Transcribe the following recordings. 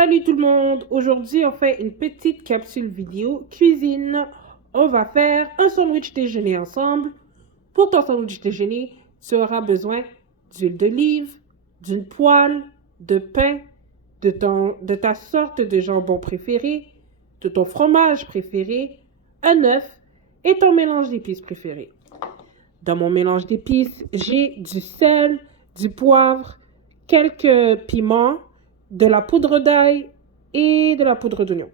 Salut tout le monde! Aujourd'hui, on fait une petite capsule vidéo cuisine. On va faire un sandwich déjeuner ensemble. Pour ton sandwich déjeuner, tu auras besoin d'huile d'olive, d'une poêle, de pain, de ta sorte de jambon préféré, de ton fromage préféré, un œuf et ton mélange d'épices préféré. Dans mon mélange d'épices, j'ai du sel, du poivre, quelques piments, de la poudre d'ail et de la poudre d'oignon.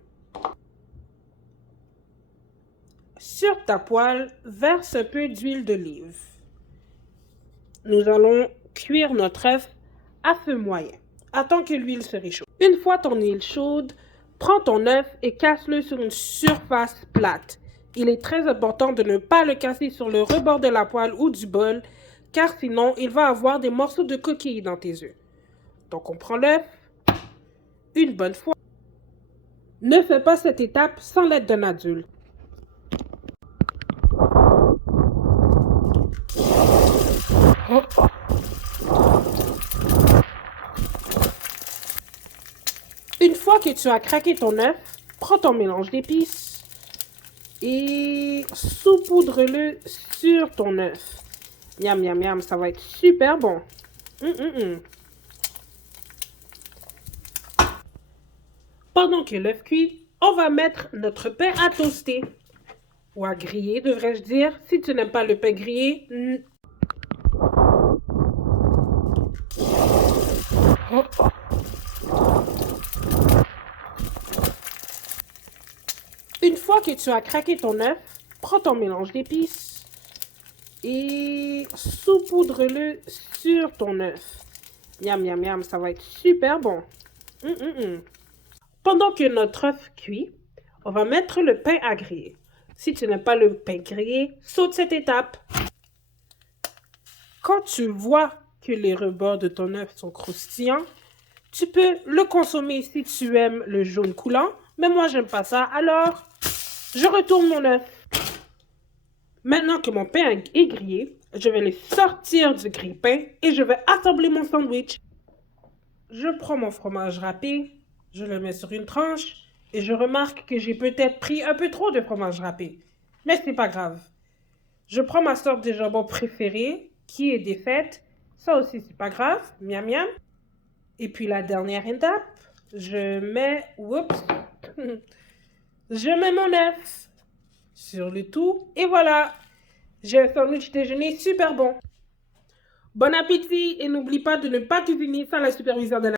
Sur ta poêle, verse un peu d'huile d'olive. Nous allons cuire notre œuf à feu moyen. Attends que l'huile se réchauffe. Une fois ton huile chaude, prends ton œuf et casse-le sur une surface plate. Il est très important de ne pas le casser sur le rebord de la poêle ou du bol, car sinon il va avoir des morceaux de coquilles dans tes œufs. Donc on prend l'œuf une bonne fois. Ne fais pas cette étape sans l'aide d'un adulte. Une fois que tu as craqué ton œuf, prends ton mélange d'épices et saupoudre-le sur ton œuf. Miam, miam, miam, ça va être super bon. Pendant que l'œuf cuit, on va mettre notre pain à toaster. Ou à griller, devrais-je dire. Si tu n'aimes pas le pain grillé, une fois que tu as craqué ton œuf, prends ton mélange d'épices et saupoudre-le sur ton œuf. Miam, miam, miam, ça va être super bon. Pendant que notre œuf cuit, on va mettre le pain à griller. Si tu n'aimes pas le pain grillé, saute cette étape. Quand tu vois que les rebords de ton œuf sont croustillants, tu peux le consommer si tu aimes le jaune coulant, mais moi j'aime pas ça, alors je retourne mon œuf. Maintenant que mon pain est grillé, je vais le sortir du grille-pain et je vais assembler mon sandwich. Je prends mon fromage râpé, je le mets sur une tranche et je remarque que j'ai peut-être pris un peu trop de fromage râpé. Mais c'est pas grave. Je prends ma sorte de jambon préférée qui est défaite. Ça aussi c'est pas grave. Miam miam. Et puis la dernière étape, je mets mon œuf sur le tout et voilà. J'ai un sandwich déjeuner super bon. Bon appétit et n'oublie pas de ne pas cuisiner sans la supervision de la